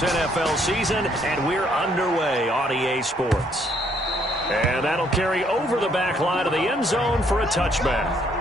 NFL season, and we're underway on EA Sports. And that'll carry over the back line of the end zone for a touchback.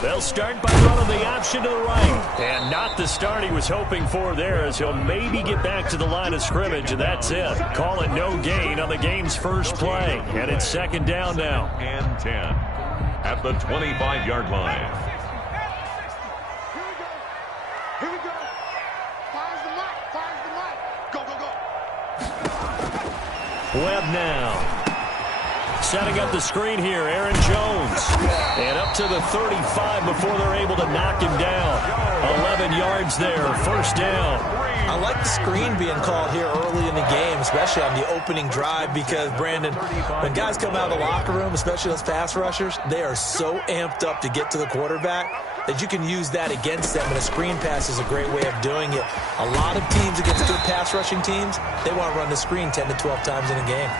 They'll start by running the option to the right. And not the start he was hoping for there, as he'll maybe get back to the line of scrimmage, and that's it. Call it no gain on the game's first play. And it's second down now. And 10 at the 25-yard line. Here we go. Fires the mark. Fires the mark. Go, go, go. Webb now. Setting up the screen here, Aaron Jones. And up to the 35 before they're able to knock him down. 11 yards there, first down. I like the screen being called here early in the game, especially on the opening drive, because, Brandon, when guys come out of the locker room, especially those pass rushers, they are so amped up to get to the quarterback that you can use that against them, and a screen pass is a great way of doing it. A lot of teams against good pass rushing teams, they want to run the screen 10 to 12 times in a game.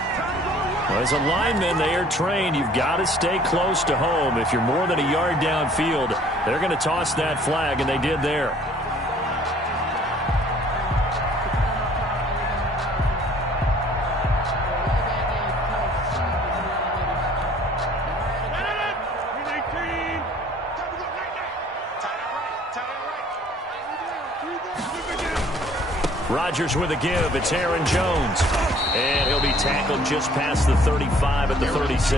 Well, as a lineman, they are trained. You've got to stay close to home. If you're more than a yard downfield, they're going to toss that flag, and they did there. Rodgers with a give. It's Aaron Jones. And he'll be tackled just past the 35 at the 36.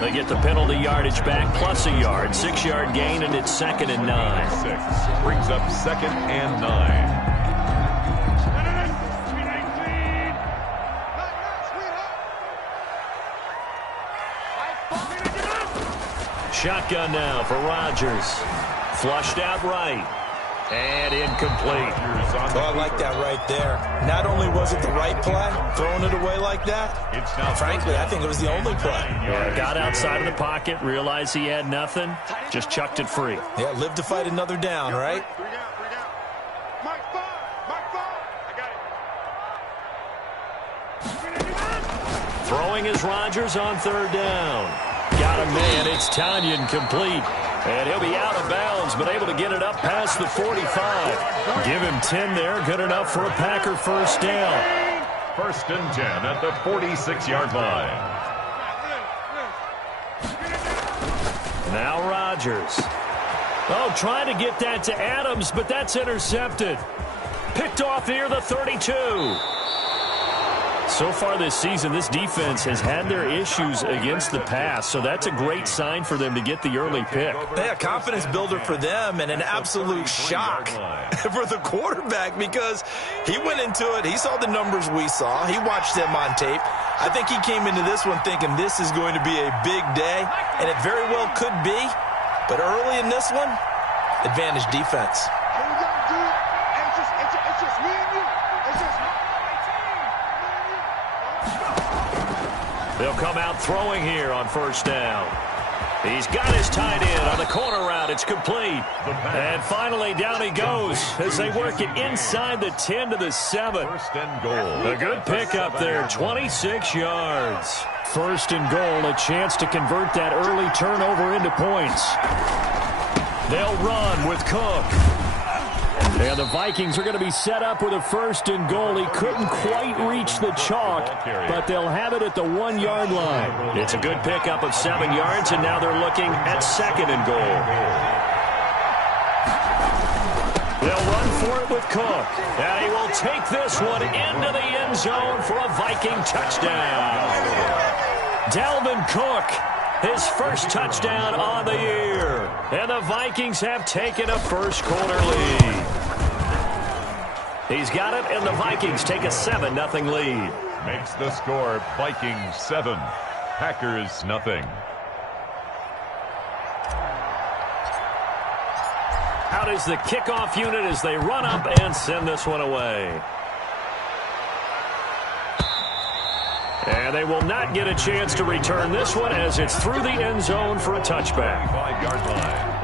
They get the penalty yardage back plus a yard. 6-yard gain, and it's second and 9. Brings up second and 9. Shotgun now for Rodgers. Flushed out right. And incomplete. Oh, I like that right there. Not only was it the right play, throwing it away like that, frankly, I think it was the only play. Yeah, got outside of the pocket, realized he had nothing, just chucked it free. Yeah, live to fight another down, right? Mark 5. Mark 5. I got it. Throwing is Rodgers on third down. Got him, man. It's Tanyan complete. And he'll be out of bounds, but able to get it up past the 45. Give him 10 there. Good enough for a Packer first down. First and 10 at the 46-yard line. Now Rodgers. Oh, trying to get that to Adams, but that's intercepted. Picked off near the 32. So far this season, this defense has had their issues against the pass, so that's a great sign for them to get the early pick. Yeah, confidence builder for them, and an absolute shock for the quarterback, because he went into it, he saw the numbers we saw, he watched them on tape. I think he came into this one thinking this is going to be a big day, and it very well could be, but early in this one, advantage defense. Here we go, dude. It's just me and you. It's just me. They'll come out throwing here on first down. He's got his tight end on the corner route. It's complete. And finally, down he goes as they work it inside the 10 to the 7. First and goal. A good pickup there, 26 yards. First and goal, a chance to convert that early turnover into points. They'll run with Cook. And the Vikings are going to be set up with a 1st and goal. He couldn't quite reach the chalk, but they'll have it at the 1-yard line. It's a good pickup of 7 yards, and now they're looking at 2nd and goal. They'll run for it with Cook. And he will take this one into the end zone for a Viking touchdown. Dalvin Cook, his first touchdown on the year. And the Vikings have taken a first-quarter lead. He's got it, and the Vikings take a 7-0 lead. Makes the score Vikings 7, Packers nothing. Out is the kickoff unit as they run up and send this one away. And they will not get a chance to return this one as it's through the end zone for a touchback. 5-yard line.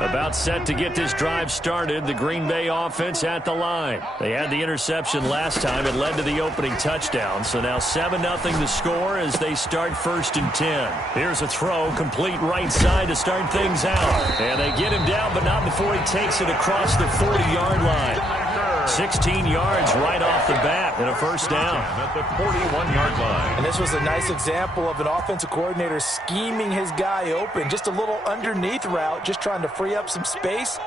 About set to get this drive started, the Green Bay offense at the line. They had the interception last time. It led to the opening touchdown. So now 7-0 the score as they start 1st and 10. Here's a throw, complete right side to start things out. And they get him down, but not before he takes it across the 40-yard line. 16 yards right off the bat and a first down. At the 41-yard line. And this was a nice example of an offensive coordinator scheming his guy open. Just a little underneath route, just trying to free up some space,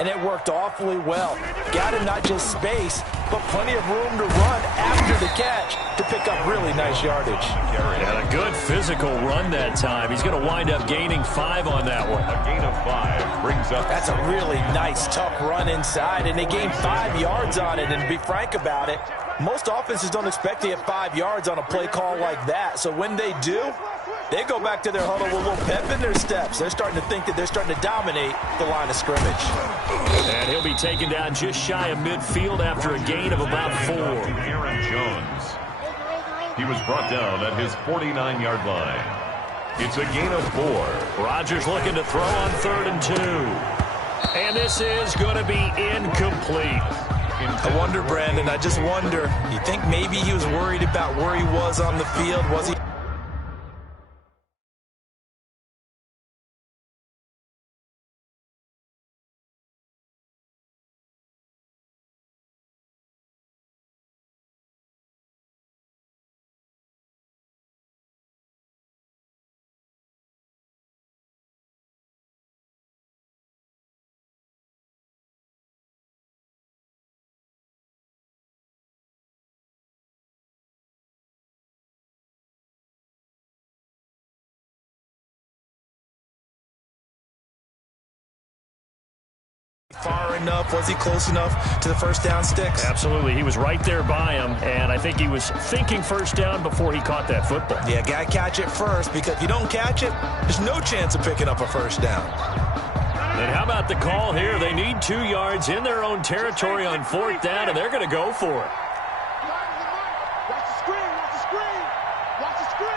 and it worked awfully well. Got him not just space, but plenty of room to run after the catch to pick up really nice yardage. And a good physical run that time. He's going to wind up gaining 5 on that one. A gain of 5 brings up. That's a really nice, tough run inside, and they gained 5 yards on it. And to be frank about it, most offenses don't expect to get 5 yards on a play call like that. So when they do, they go back to their huddle with a little pep in their steps. They're starting to think that they're starting to dominate the line of scrimmage. And he'll be taken down just shy of midfield after a gain of about 4. Aaron Jones. He was brought down at his 49-yard line. It's a gain of 4. Rodgers looking to throw on 3rd and 2. And this is going to be incomplete. I wonder, Brandon, I just wonder, you think maybe he was worried about where he was on the field? Was he? Far enough? Was he close enough to the first down sticks? Absolutely. He was right there by him, and I think he was thinking first down before he caught that football. Yeah, got to catch it first, because if you don't catch it, there's no chance of picking up a first down. And how about the call here? They need 2 yards in their own territory on 4th down, and they're going to go for it. Watch the screen, watch the screen, watch the screen.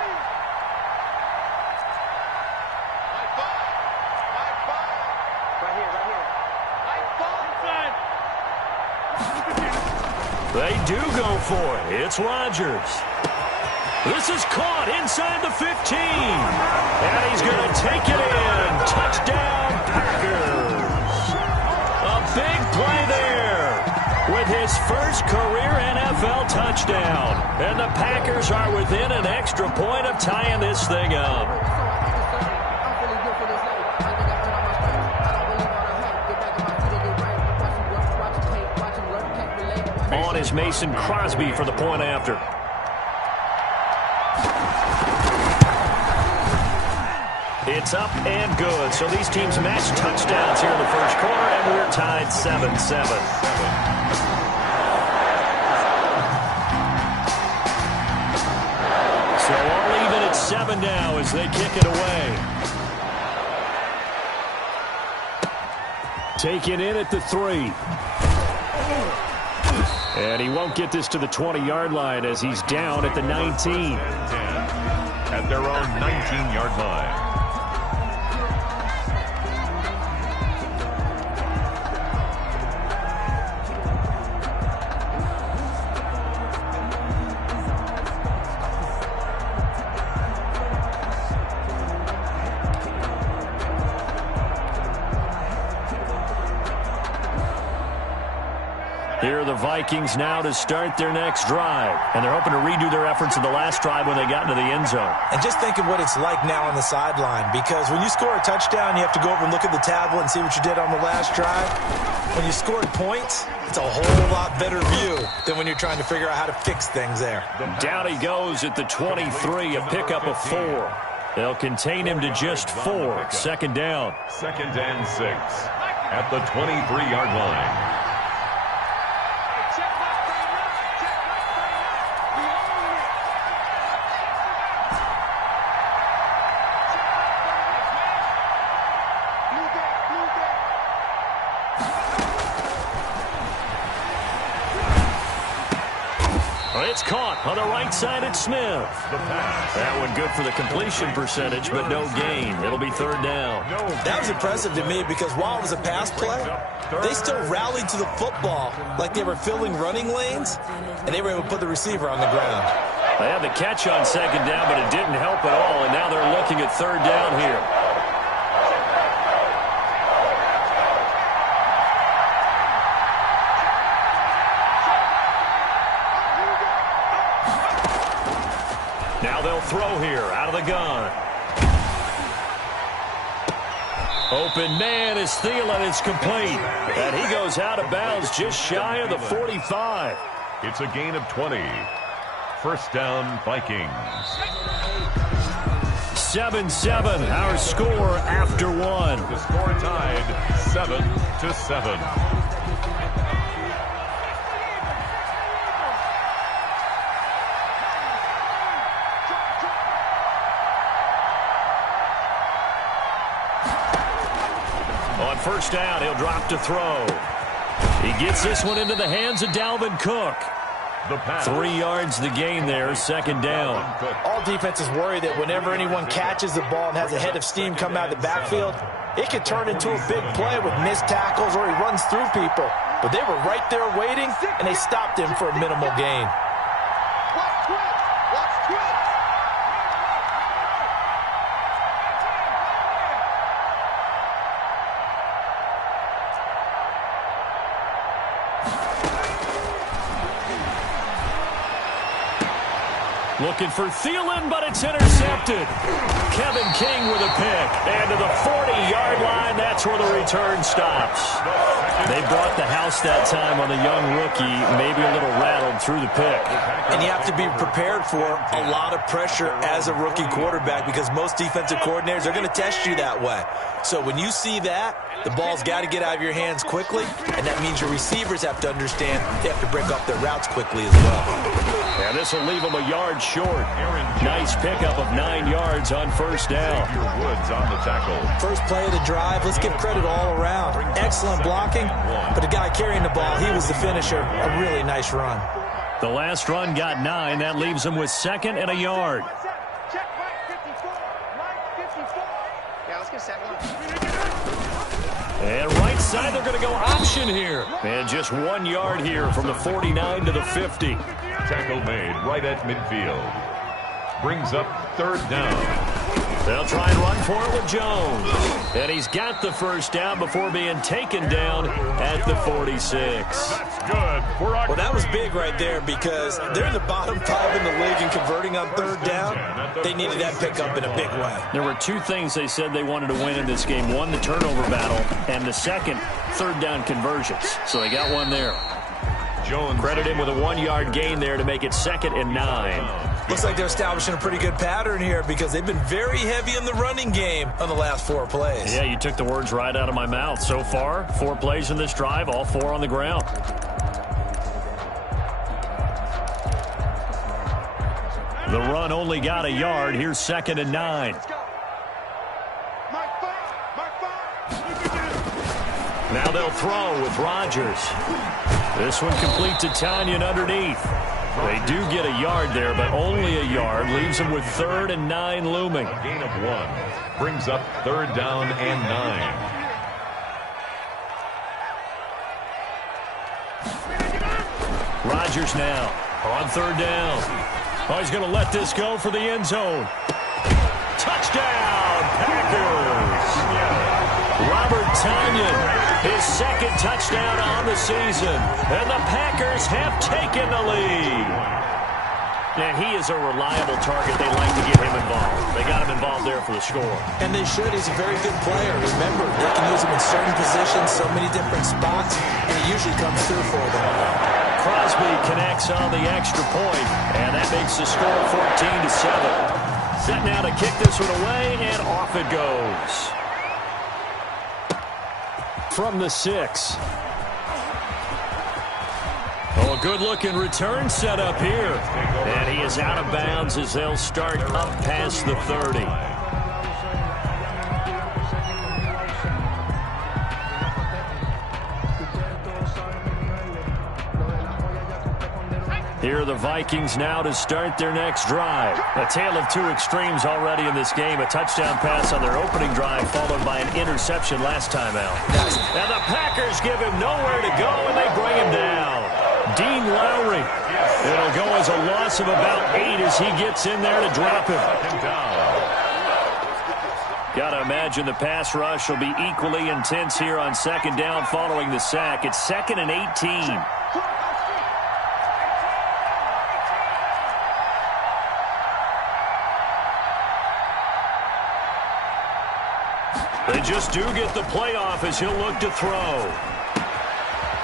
They do go for it. It's Rodgers. This is caught inside the 15. And he's going to take it in. Touchdown, Packers. A big play there with his first career NFL touchdown. And the Packers are within an extra point of tying this thing up. On is Mason Crosby for the point after. It's up and good. So these teams match touchdowns here in the first quarter, and we're tied 7-7. So all even at 7 now as they kick it away. Taken in at the 3. And he won't get this to the 20-yard line as he's down at the 19. At their own 19-yard line. Here are the Vikings now to start their next drive. And they're hoping to redo their efforts in the last drive when they got into the end zone. And just think of what it's like now on the sideline, because when you score a touchdown, you have to go over and look at the tablet and see what you did on the last drive. When you scored points, it's a whole lot better view than when you're trying to figure out how to fix things there. Down he goes at the 23, a pickup of 4. They'll contain him to just 4. Second down. 2nd and 6 at the 23-yard line. It's caught on the right side at Smith. That one good for the completion percentage, but no gain. It'll be 3rd down. That was impressive to me because while it was a pass play, they still rallied to the football like they were filling running lanes, and they were able to put the receiver on the ground. They had the catch on 2nd down, but it didn't help at all, and now they're looking at 3rd down here. Now they'll throw here out of the gun. Open man is Thielen. It's complete. And he goes out of bounds just shy of the 45. It's a gain of 20. 1st down, Vikings. 7-7, our score after 1. The score tied 7-7. On 1st down, he'll drop to throw. He gets this one into the hands of Dalvin Cook. 3 yards the gain there, 2nd down. All defenses worry that whenever anyone catches the ball and has a head of steam come out of the backfield, it could turn into a big play with missed tackles or he runs through people. But they were right there waiting, and they stopped him for a minimal gain. Looking for Thielen, but it's intercepted. Kevin King with a pick. And to the 40-yard line, that's where the return stops. They brought the house that time on the young rookie, maybe a little rattled through the pick. And you have to be prepared for a lot of pressure as a rookie quarterback because most defensive coordinators are going to test you that way. So when you see that, the ball's got to get out of your hands quickly, and that means your receivers have to understand they have to break up their routes quickly as well. And this will leave them a yard short. Nice pickup of 9 yards on 1st down. Woods on the tackle. First play of the drive, let's give credit all around. Excellent blocking, but the guy carrying the ball, he was the finisher. A really nice run. The last run got 9. That leaves them with 2nd and a yard. Check right 54. Right 54. Yeah, let's get set one. And right side, they're going to go option here. And just 1 yard here from the 49 to the 50. Tackle made right at midfield. Brings up 3rd down. They'll try and run for it with Jones. And he's got the 1st down before being taken down at the 46. That's good. Well, that was big right there because they're in the bottom 5 in the league and converting on 3rd down. They needed that pickup in a big way. There were 2 things they said they wanted to win in this game. One, the turnover battle, and the second, 3rd down conversions. So they got one there. Jones Credit him with a 1-yard gain there to make it 2nd and 9. Looks like they're establishing a pretty good pattern here because they've been very heavy in the running game on the last 4 plays. Yeah, you took the words right out of my mouth. So far, 4 plays in this drive, all 4 on the ground. The run only got a yard. Here's 2nd and 9. Now they'll throw with Rodgers. This one complete to Tanyan underneath. They do get a yard there, but only a yard. Leaves them with 3rd and 9 looming. A gain of 1. Brings up 3rd down and 9. Rodgers now on 3rd down. Oh, he's going to let this go for the end zone. Touchdown, Packers. Robert Tanyan His second touchdown on the season. And the Packers have taken the lead. And he is a reliable target. They like to get him involved. They got him involved there for the score. And they should. He's a very good player. Remember, they can use him in certain positions, so many different spots, and he usually comes through for them. Crosby connects on the extra point, and that makes the score 14-7. Set now to kick this one away, and off it goes. From the 6. Oh, good-looking return set up here. And he is out of bounds as they'll start up past the 30. Here are the Vikings now to start their next drive. A tale of two extremes already in this game. A touchdown pass on their opening drive, followed by an interception last time out. And the Packers give him nowhere to go, and they bring him down. Dean Lowry. It'll go as a loss of about 8 as he gets in there to drop him. Got to imagine the pass rush will be equally intense here on second down following the sack. It's 2nd and 18. They just do get the playoff as he'll look to throw.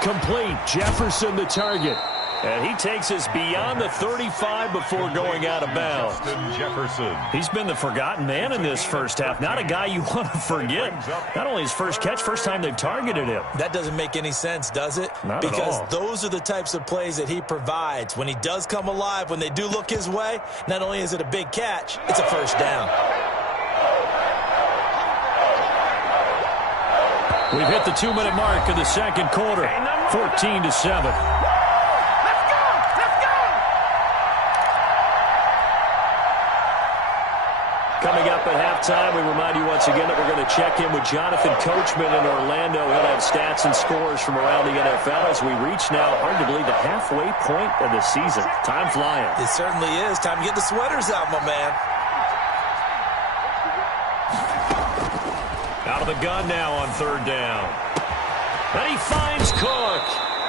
Complete. Jefferson the target. And he takes us beyond the 35 before going out of bounds. Jefferson. He's been the forgotten man in this first half. Not a guy you want to forget. Not only his first catch, first time they've targeted him. That doesn't make any sense, does it? Not at all. Because those are the types of plays that he provides. When he does come alive, when they do look his way, not only is it a big catch, it's a first down. We've hit the 2-minute mark of the second quarter. 14-7. Coming up at halftime, we remind you once again that we're going to check in with Jonathan Coachman in Orlando. He'll have stats and scores from around the NFL as we reach now, hard to believe, the halfway point of the season. Time flying. It certainly is. Time to get the sweaters out, my man. Out of the gun now on third down. And he finds Cook.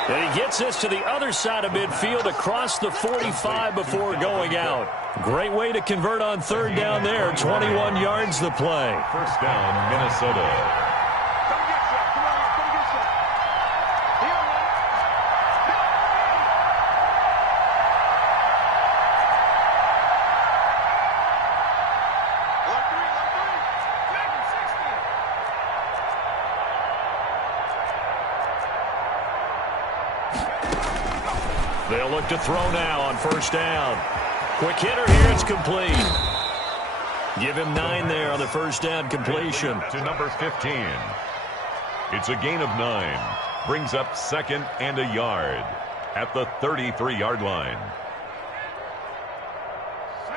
And he gets us to the other side of midfield across the 45 before going out. Great way to convert on third down there. 21 yards the play. First down, Minnesota. They'll look to throw now on first down. Quick hitter here, it's complete. Give him 9 there on the first down completion. To number 15. It's a gain of 9. Brings up 2nd and a yard at the 33-yard line.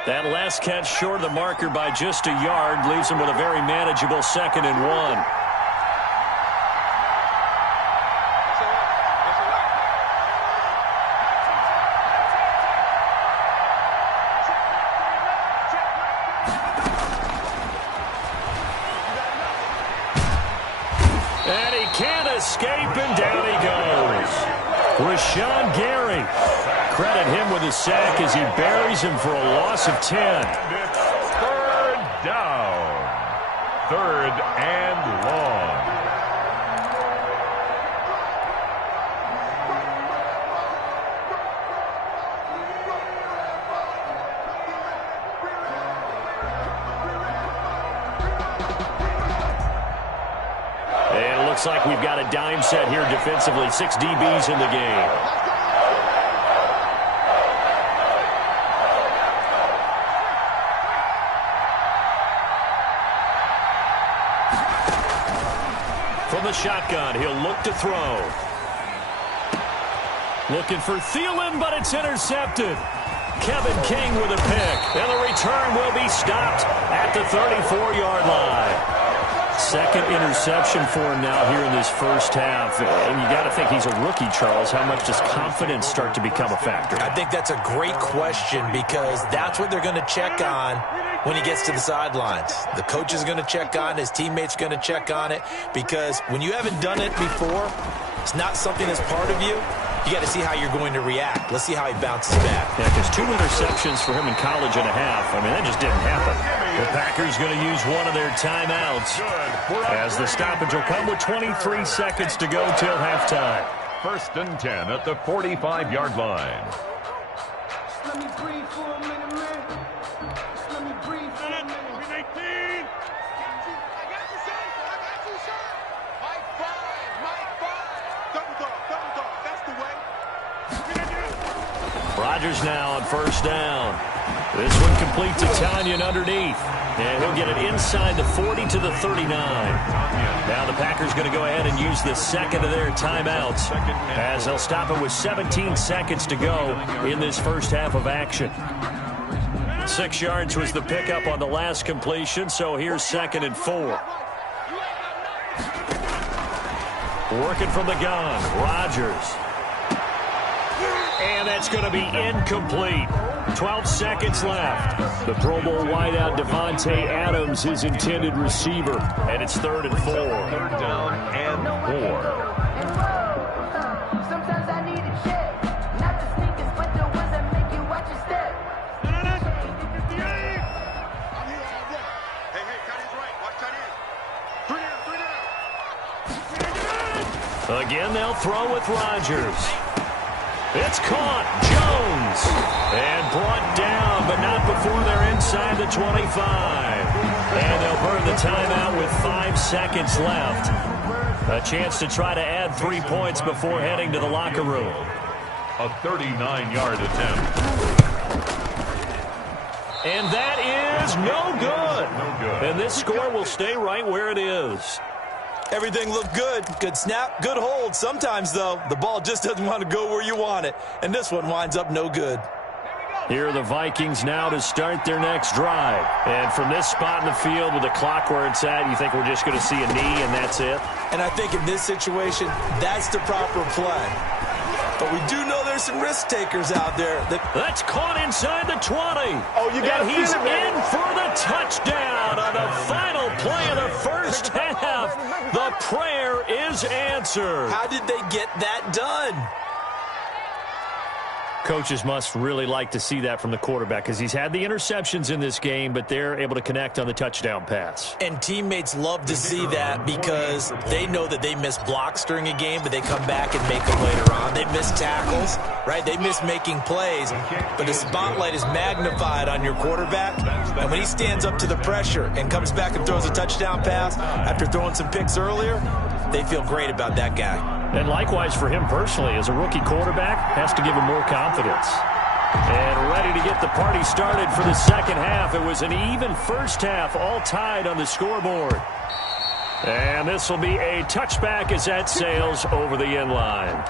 That last catch short of the marker by just a yard leaves him with a very manageable 2nd and 1. Escape, and down he goes. Rashawn Gary. Credit him with a sack as he buries him for a loss of 10. Third down. 3rd and long. Looks like we've got a dime set here defensively. 6 DBs in the game. From the shotgun, he'll look to throw. Looking for Thielen, but it's intercepted. Kevin King with a pick. And the return will be stopped at the 34-yard line. 2nd interception for him now here in this first half. And you got to think he's a rookie, Charles. How much does confidence start to become a factor? I think that's a great question because that's what they're going to check on when he gets to the sidelines. The coach is going to check on it. His teammates are going to check on it, because when you haven't done it before, it's not something that's part of you. You got to see how you're going to react. Let's see how he bounces back. Yeah, because 2 interceptions for him in college and a half. I mean, that just didn't happen. The Packers going to use one of their timeouts as the stoppage will come with 23 seconds to go till halftime. 1st and 10 at the 45-yard line. Let me breathe for a minute, man. Let me breathe for a minute. 18. I got you, son. I got you, son. Mike 5. Double dog. That's the way. Rodgers now on 1st down. This one complete to Tanyan underneath. And he'll get it inside the 40 to the 39. Now the Packers going to go ahead and use the second of their timeouts as they'll stop it with 17 seconds to go in this first half of action. 6 yards was the pickup on the last completion, so here's 2nd and 4. Working from the gun, Rodgers. And that's going to be incomplete. 12 seconds left. The Pro Bowl wideout Devontae Adams, his intended receiver. And it's 3rd and 4. 3rd down and 4. Sometimes I need a check. Not the sneakers, but the ones that make you watch your step. I'm here all day. Hey, Chinese right. Watch Chinese. 3 down. Again, they'll throw with Rodgers. It's caught. Jones. And brought down, but not before they're inside the 25. And they'll burn the timeout with 5 seconds left. A chance to try to add 3 points before heading to the locker room. A 39-yard attempt. And that is no good. And this score will stay right where it is. Everything looked good. Good snap, good hold. Sometimes, though, the ball just doesn't want to go where you want it. And this one winds up no good. Here are the Vikings now to start their next drive. And from this spot in the field with the clock where it's at, you think we're just going to see a knee and that's it? And I think in this situation, that's the proper play. But we do know there's some risk takers out there. That's caught inside the 20. Oh, you got and he's in for the touchdown on the final play of the first half. The prayer is answered. How did they get that done? Coaches must really like to see that from the quarterback because he's had the interceptions in this game, but they're able to connect on the touchdown pass. And teammates love to see that because they know that they miss blocks during a game, but they come back and make them later on. They miss tackles, right? They miss making plays, but the spotlight is magnified on your quarterback. And when he stands up to the pressure and comes back and throws a touchdown pass after throwing some picks earlier, they feel great about that guy. And likewise for him personally, as a rookie quarterback, has to give him more confidence. And ready to get the party started for the second half. It was an even first half, all tied on the scoreboard. And this will be a touchback as that sails over the end line.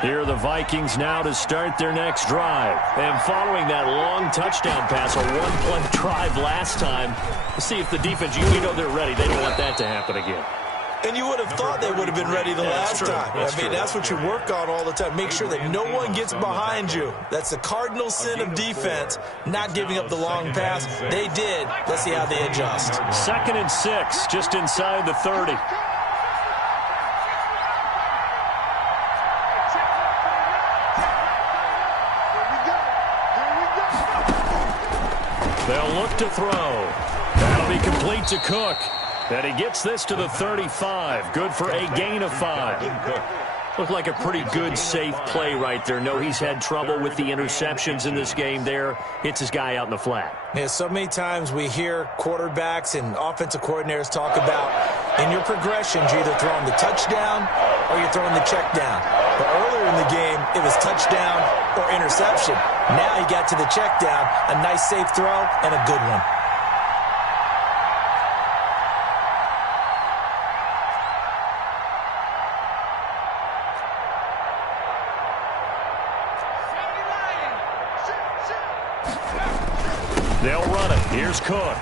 Here are the Vikings now to start their next drive. And following that long touchdown pass, a one-play drive last time, let's see if the defense, you know they're ready. They don't want that to happen again. And you would have thought they would have been ready the last time. That's what you work on all the time. Make sure that no one gets behind you. That's the cardinal sin of defense, not giving up the long pass. They did. Let's see how they adjust. 2nd and 6, just inside the 30. They'll look to throw. That'll be complete to Cook. And he gets this to the 35. Good for a gain of 5. Looked like a pretty good, safe play right there. No, he's had trouble with the interceptions in this game there. Hits his guy out in the flat. Yeah, so many times we hear quarterbacks and offensive coordinators talk about in your progressions, you're either throwing the touchdown or you're throwing the check down. But earlier in the game, it was touchdown or interception. Now he got to the check down, a nice safe throw, and a good one. They'll run it. Here's Cook.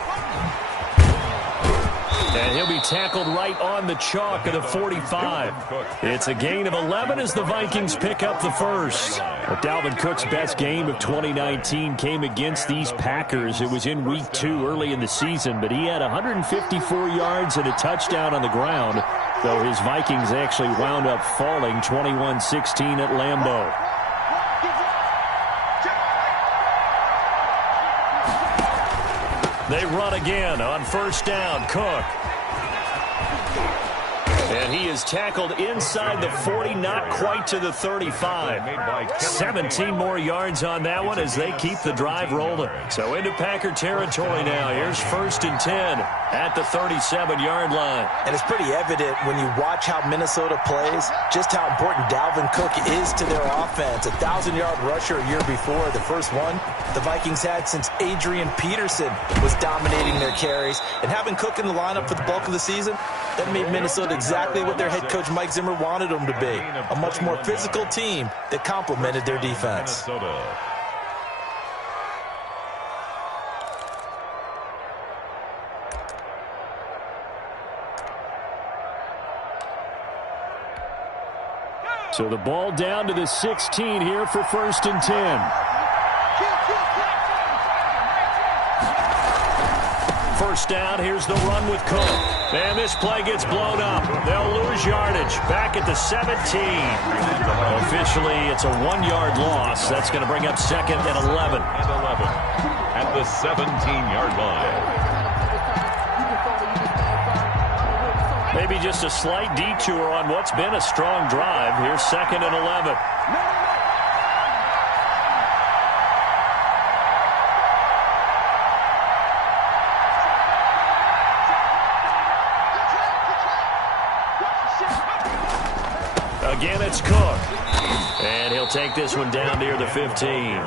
And he'll be tackled right on the chalk of the 45. It's a gain of 11 as the Vikings pick up the first. But Dalvin Cook's best game of 2019 came against these Packers. It was in Week 2 early in the season, but he had 154 yards and a touchdown on the ground, though his Vikings actually wound up falling 21-16 at Lambeau. They run again on first down. Cook. And he is tackled inside the 40, not quite to the 35. 17 more yards on that one as they keep the drive rolling. So into Packer territory now. Here's first and 10 at the 37-yard line. And it's pretty evident when you watch how Minnesota plays, just how important Dalvin Cook is to their offense. A 1,000-yard rusher a year before, the first one the Vikings had since Adrian Peterson was dominating their carries. And having Cook in the lineup for the bulk of the season, that made Minnesota exactly what their head coach Mike Zimmer wanted them to be. A much more physical team that complemented their defense. So the ball down to the 16 here for first and 10. First down, here's the run with Cook. And this play gets blown up. They'll lose yardage. Back at the 17. Officially, it's a 1-yard loss. That's going to bring up second and 11. At the 17-yard line. Maybe just a slight detour on what's been a strong drive. Here's second and 11. Again, it's Cook. And he'll take this one down near the 15.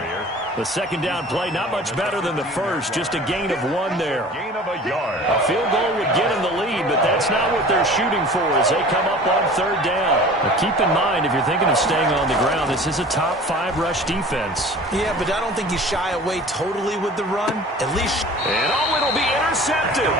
The second down play, not much better than the first. Just a gain of 1 there. Gain of a yard. A field goal would get him the lead, but that's not what they're shooting for as they come up on third down. But keep in mind, if you're thinking of staying on the ground, this is a top 5 rush defense. Yeah, but I don't think you shy away totally with the run. At least. And it'll be intercepted.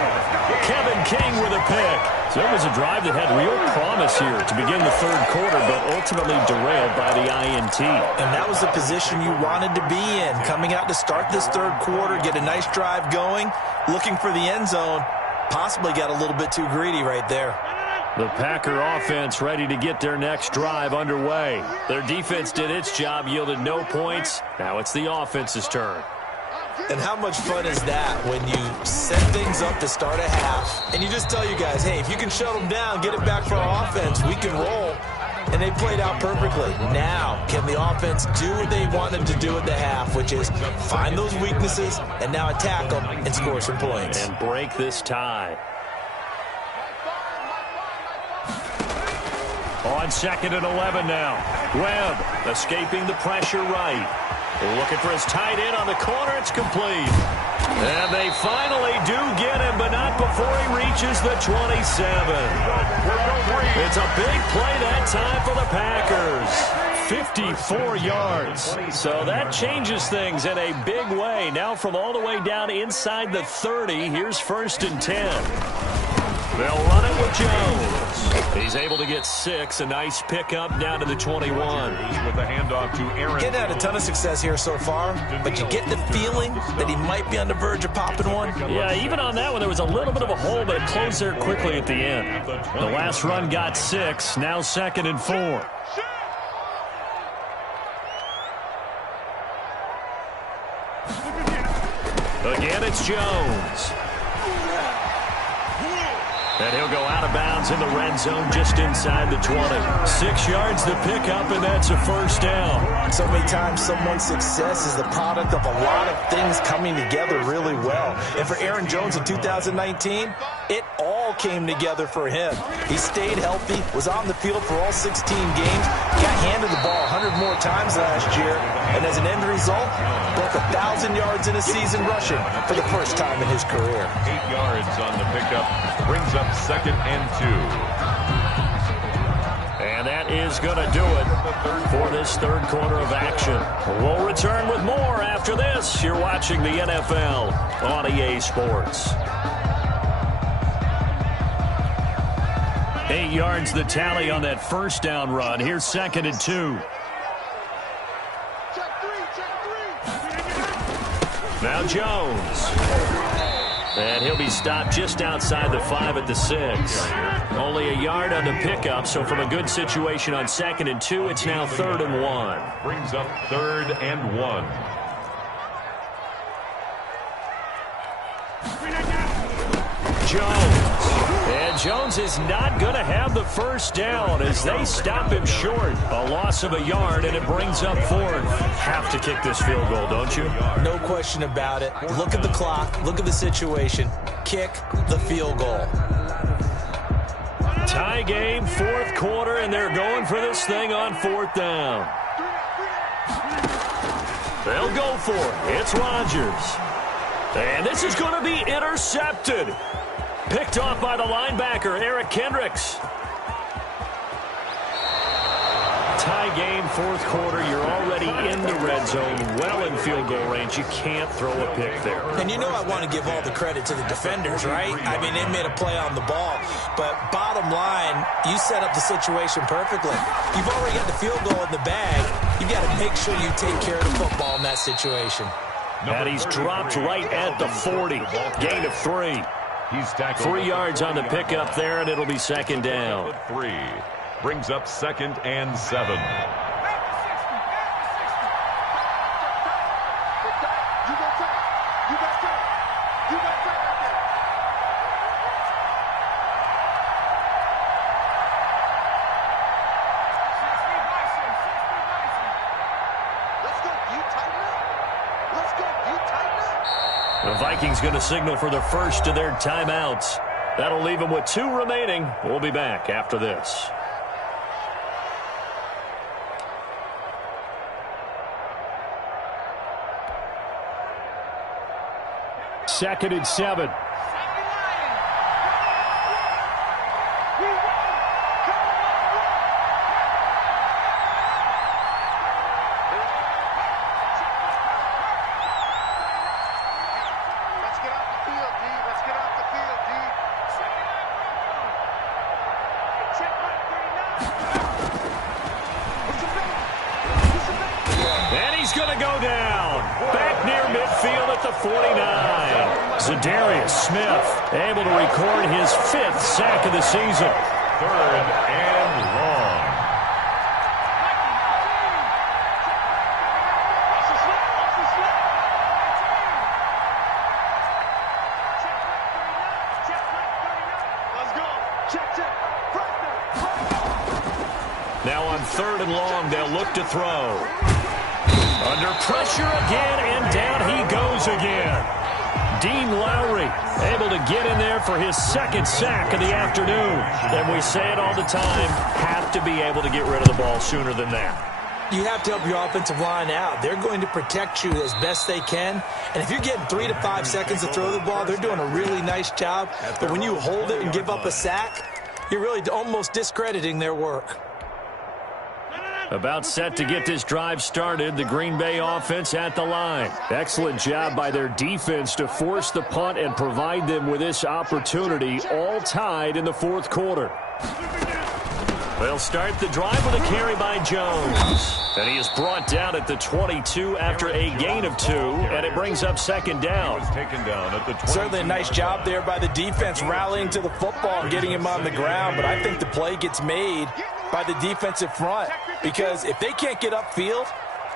Kevin King with a pick. So it was a drive that had real promise here to begin the third quarter, but ultimately derailed by the INT. And that was the position you wanted to be in. Coming out to start this third quarter, get a nice drive going, looking for the end zone. Possibly got a little bit too greedy right there. The Packer offense ready to get their next drive underway. Their defense did its job, yielded no points. Now it's the offense's turn. And how much fun is that when you set things up to start a half and you just tell you guys, hey, if you can shut them down, get it back for our offense, we can roll. And they played out perfectly. Now, can the offense do what they wanted to do at the half, which is find those weaknesses and now attack them and score some points. And break this tie. On second and 11 now. Webb escaping the pressure right. Looking for his tight end on the corner. It's complete. And they finally do get him, but not before he reaches the 27. It's a big play that time for the Packers. 54 yards. So that changes things in a big way. Now from all the way down inside the 30, here's first and 10. They'll run it with Jones. He's able to get 6. A nice pickup down to the 21. With the handoff to Aaron. Getting had a ton of success here so far, but you get the feeling that he might be on the verge of popping one. Yeah, even on that one, there was a little bit of a hole, but it closed there quickly at the end. The last run got 6. Now second and 4. Again, it's Jones. And he'll go out of bounds in the red zone just inside the 20. 6 yards to pick up, and that's a first down. So many times someone's success is the product of a lot of things coming together really well. And for Aaron Jones in 2019, it all came together for him. He stayed healthy, was on the field for all 16 games, got handed the ball 100 more times last year, and as an end result, broke 1,000 yards in a season rushing for the first time in his career. 8 yards on the pickup. Brings up second and 2. And that is going to do it for this third quarter of action. We'll return with more after this. You're watching the NFL on EA Sports. 8 yards the tally on that first down run. Here's 2nd and 2. Now Jones. And he'll be stopped just outside the 5 at the 6. Only a yard on the pickup, so from a good situation on 2nd and 2, it's now 3rd and 1. Brings up 3rd and 1. Jones. And Jones is not going to have the first down as they stop him short. A loss of a yard, and it brings up 4th. Have to kick this field goal, don't you? No question about it. Look at the clock. Look at the situation. Kick the field goal. Tie game, 4th quarter, and they're going for this thing on 4th down. They'll go for it. It's Rodgers. And this is going to be intercepted. Picked off by the linebacker, Eric Kendricks. Tie game, 4th quarter. You're already in the red zone, well in field goal range. You can't throw a pick there. And you know I want to give all the credit to the defenders, right? I mean, they made a play on the ball. But bottom line, you set up the situation perfectly. You've already got the field goal in the bag. You've got to make sure you take care of the football in that situation. And he's dropped right at the 40. Gain of 3. He's tackled 3 yards on the pickup there, and it'll be 2nd down. 3. Brings up 2nd and 7. The Vikings going to signal for the first of their timeouts. That'll leave them with 2 remaining. We'll be back after this. Second and 7. And he's going to go down. Back near midfield at the 49. Zadarius Smith able to record his 5th sack of the season. 3rd and long. Now on 3rd and long, they'll look to throw. Under pressure again, and down he goes again. Dean Lowry able to get in there for his 2nd sack of the afternoon. And we say it all the time, have to be able to get rid of the ball sooner than that. You have to help your offensive line out. They're going to protect you as best they can. And if you're getting 3 to 5 seconds to throw the ball, they're doing a really nice job. But when you hold it and give up a sack, you're really almost discrediting their work. About set to get this drive started, the Green Bay offense at the line. Excellent job by their defense to force the punt and provide them with this opportunity, all tied in the 4th quarter. They'll start the drive with a carry by Jones. And he is brought down at the 22 after a gain of 2, and it brings up 2nd down. Taken down at the 22. Certainly a nice job there by the defense rallying to the football and getting him on the ground, but I think the play gets made by the defensive front because if they can't get upfield,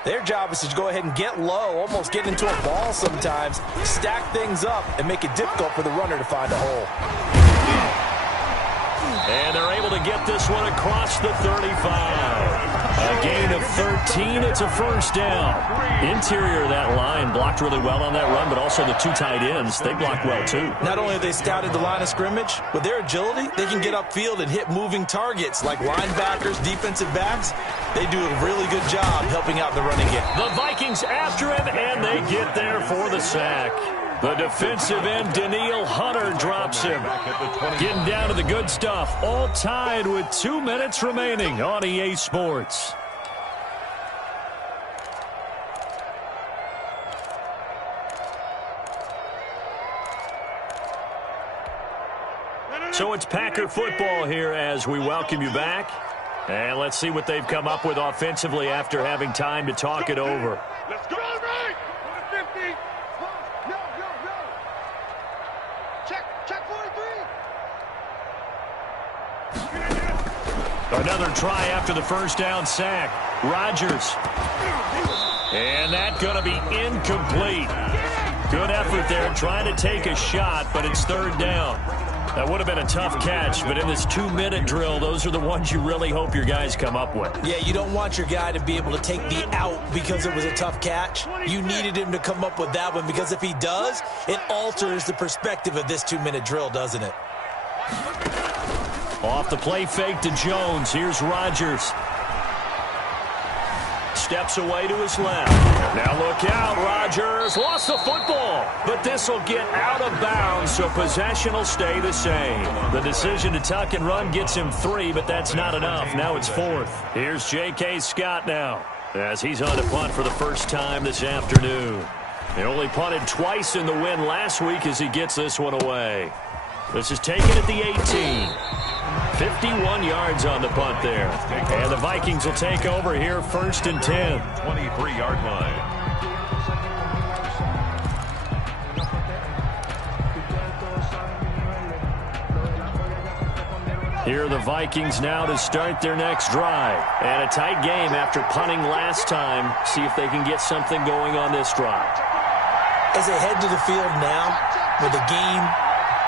their job is to go ahead and get low, almost get into a ball sometimes, stack things up, and make it difficult for the runner to find a hole. And they're able to get this one across the 35. A gain of 13. It's a 1st down. Interior of that line blocked really well on that run, but also the 2 tight ends, they blocked well too. Not only have they scouted the line of scrimmage, with their agility, they can get upfield and hit moving targets like linebackers, defensive backs. They do a really good job helping out the running game. The Vikings after him, and they get there for the sack. The defensive end, Daniil Hunter, drops him. Getting down to the good stuff. All tied with 2 minutes remaining on EA Sports. So it's Packer football here as we welcome you back. And let's see what they've come up with offensively after having time to talk it over. Let's go, right! 50. No. Check 43. Another try after the first down sack. Rodgers. And that's going to be incomplete. Good effort there trying to take a shot, but it's third down. That would have been a tough catch, but in this 2-minute drill, those are the ones you really hope your guys come up with. Yeah, you don't want your guy to be able to take the out because it was a tough catch. You needed him to come up with that one because if he does, it alters the perspective of this 2-minute drill, doesn't it? Off the play fake to Jones. Here's Rodgers. Steps away to his left. Now look out, Rodgers. Lost the football, but this will get out of bounds, so possession will stay the same. The decision to tuck and run gets him 3, but that's not enough. Now it's 4th. Here's J.K. Scott now, as he's on to punt for the first time this afternoon. He only punted twice in the win last week as he gets this one away. This is taken at the 18. 51 yards on the punt there. And the Vikings will take over here, 1st and 10. 23-yard line. Here are the Vikings now to start their next drive. And a tight game after punting last time. See if they can get something going on this drive. As they head to the field now, with the game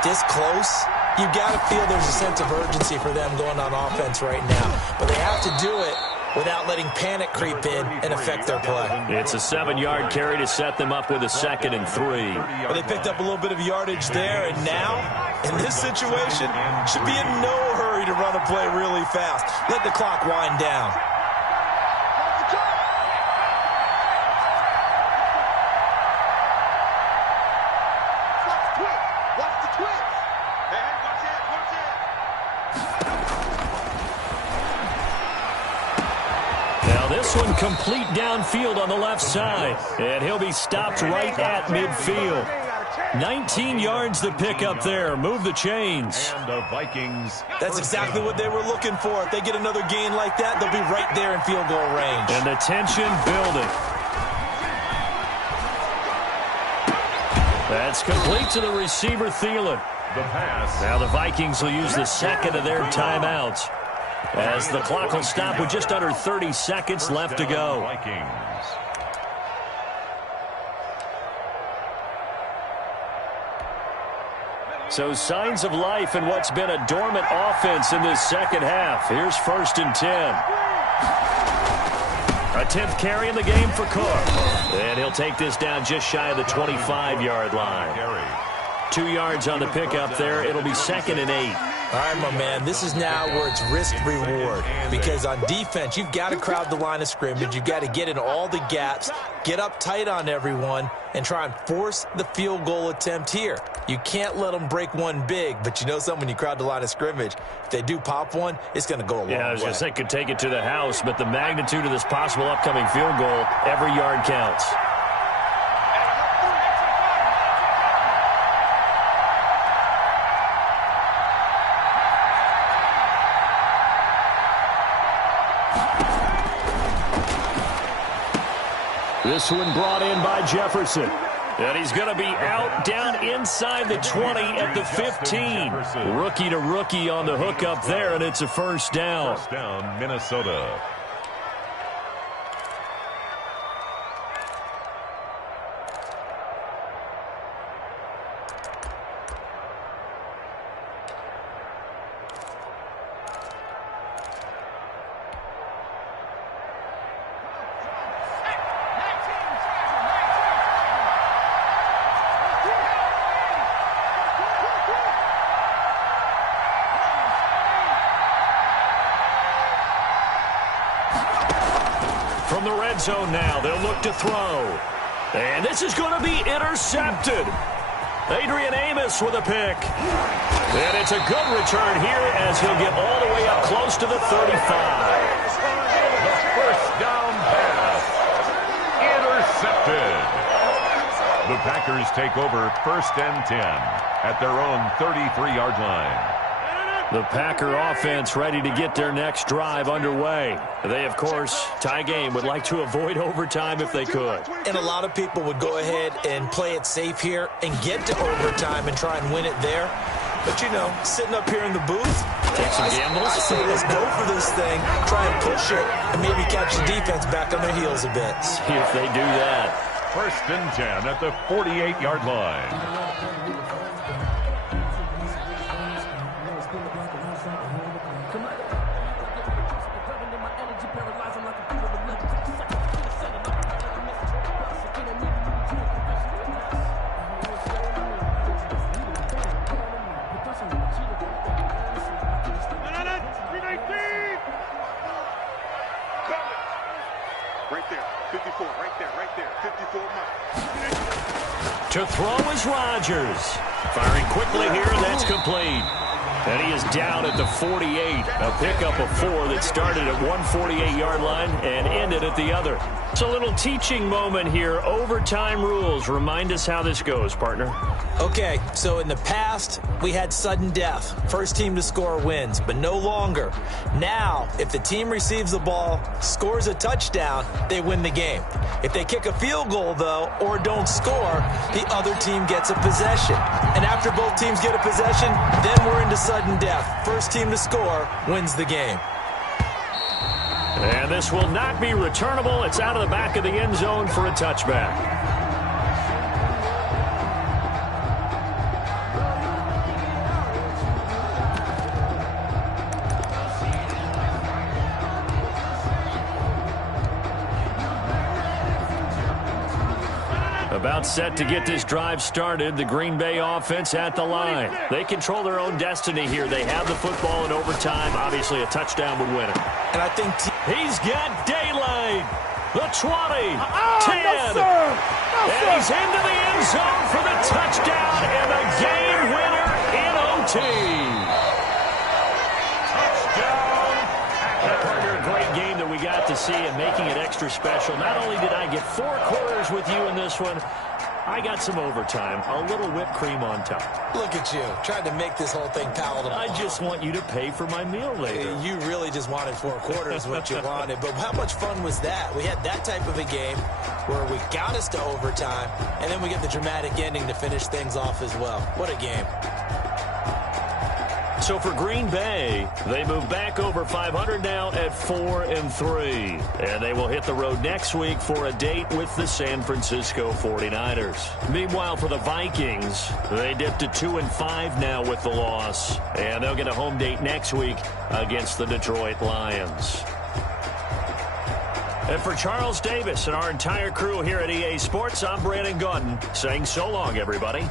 this close, you've got to feel there's a sense of urgency for them going on offense right now. But they have to do it without letting panic creep in and affect their play. It's a 7-yard carry to set them up with a 2nd and 3. Well, they picked up a little bit of yardage there, and now, in this situation, should be in no hurry to run a play really fast. Let the clock wind down. This one complete downfield on the left side. And he'll be stopped right at midfield. 19 yards to pick up there. Move the chains. And the Vikings. That's exactly what they were looking for. If they get another gain like that, they'll be right there in field goal range. And the tension building. That's complete to the receiver, Thielen. The pass. Now the Vikings will use the 2nd of their timeouts, as the clock will stop with just under 30 seconds left to go. Vikings. So signs of life in what's been a dormant offense in this second half. Here's 1st and 10. A 10th carry in the game for Cook. And he'll take this down just shy of the 25-yard line. 2 yards on the pickup there. It'll be 2nd and 8. All right, my man, this is now where it's risk-reward, because on defense, you've got to crowd the line of scrimmage. You've got to get in all the gaps, get up tight on everyone, and try and force the field goal attempt here. You can't let them break one big, but you know something, when you crowd the line of scrimmage, if they do pop one, it's going to go a long way. Yeah, I was going to say could take it to the house, but the magnitude of this possible upcoming field goal, every yard counts. This one brought in by Jefferson. And he's going to be out down inside the 20 at the 15. Rookie to rookie on the hook up there, and it's a 1st down. 1st down, Minnesota. From the red zone now, they'll look to throw. And this is going to be intercepted. Adrian Amos with a pick. And it's a good return here as he'll get all the way up close to the 35. The 1st down pass. Intercepted. The Packers take over 1st and 10 at their own 33-yard line. The Packer offense ready to get their next drive underway. They, of course, tie game, would like to avoid overtime if they could. And a lot of people would go ahead and play it safe here and get to overtime and try and win it there. But, you know, sitting up here in the booth, take some gambles. I say let's go for this thing, try and push it, and maybe catch the defense back on their heels a bit. See if they do that. 1st and 10 at the 48-yard line. To throw is Rodgers. Firing quickly here, that's complete. And he is down at the 48. A pickup of 4 that started at one 48-yard line and ended at the other. It's a little teaching moment here. Overtime rules. Remind us how this goes, partner. Okay, so in the past, we had sudden death. First team to score wins, but no longer. Now, if the team receives the ball, scores a touchdown, they win the game. If they kick a field goal, though, or don't score, the other team gets a possession. And after both teams get a possession, then we're into sudden death. First team to score wins the game. And this will not be returnable. It's out of the back of the end zone for a touchback. About set to get this drive started. The Green Bay offense at the line. They control their own destiny here. They have the football in overtime. Obviously, a touchdown would win it. And I think he's got daylight. The 20, 10. No, And he's into the end zone for the touchdown and a game winner in OT. A great game that we got to see and making it extra special. Not only did I get 4 quarters with you in this one, I got some overtime, a little whipped cream on top. Look at you, trying to make this whole thing palatable. I just want you to pay for my meal later. You really just wanted 4 quarters, what you wanted. But how much fun was that? We had that type of a game where we got us to overtime, and then we get the dramatic ending to finish things off as well. What a game. So for Green Bay, they move back over 500 now at 4-3. And they will hit the road next week for a date with the San Francisco 49ers. Meanwhile, for the Vikings, they dipped to 2-5 now with the loss. And they'll get a home date next week against the Detroit Lions. And for Charles Davis and our entire crew here at EA Sports, I'm Brandon Gaudin saying so long, everybody.